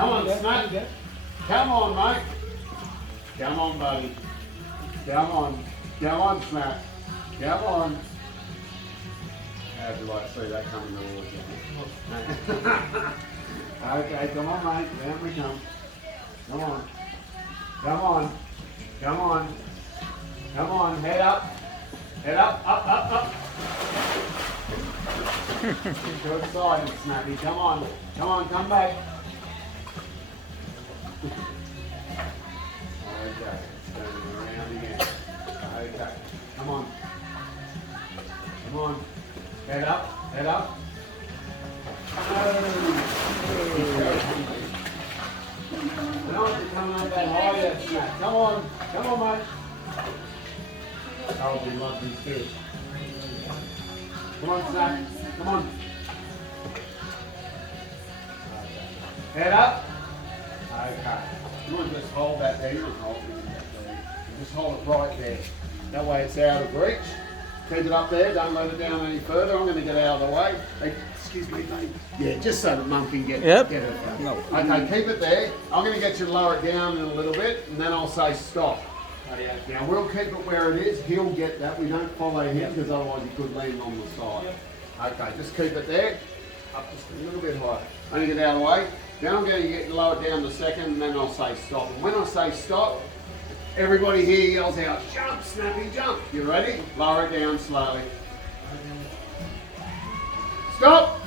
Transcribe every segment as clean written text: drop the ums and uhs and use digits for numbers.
Come on, Snap. Come on, mate. Come on, buddy. Come on. Come on, Snap. Come on. How do I see that coming towards you? Okay, come on, mate. Down we come. Come on. Come on. Come on. Come on. Head up. Head up. Up, up, up. Good side, Snappy. Come on. Come on, come back. Okay. Turning around again. Okay. Come on. Come on. Head up. Head up. I don't want you coming up that high yet, Snap. Come on. Come on, mate. I'll be lucky too. Come on, Snap. Come on. Head up. Okay. You want to just hold that there. You want to hold it there. Just hold it right there. That way it's out of reach. Keep it up there. Don't let it down any further. I'm going to get out of the way. Hey, excuse me, mate. Yeah, just so that Mum can get it. No. Okay, keep it there. I'm going to get you to lower it down in a little bit, and then I'll say stop. Now we'll keep it where it is. He'll get that. We don't follow him because otherwise he could land on the side. Okay, just keep it there. Up just a little bit higher. Only get out of the way. Then I'm going to get lowered down the second, and then I'll say stop. And when I say stop, everybody here yells out, jump, Snappy, jump. You ready? Lower it down slowly. Stop.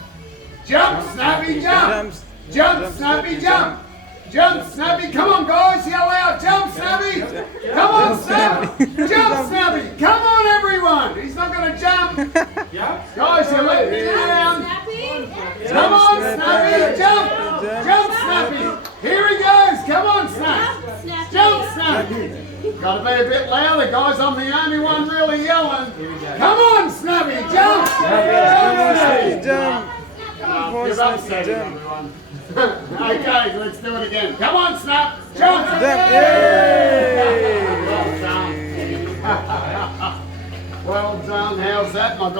Jump, Snappy, jump. Jump, Snappy, jump. Jump, Snappy. Come on, guys. Yell out. Jump, Snappy. Come on, Snap. Jump, Snappy. Come on, everyone. He's not going to jump. Guys, you're letting me down. Come on, Snappy. Jump. Jump, Snappy. Here he goes. Come on, Snap. Jump, Snappy. Got to be a bit louder, guys. I'm the only one really yelling. Come on, Snappy. Jump. Jump. Give up, everyone. Okay, let's do it again. Come on, Snap. Jump. Well done. Well done. How's that, my guy?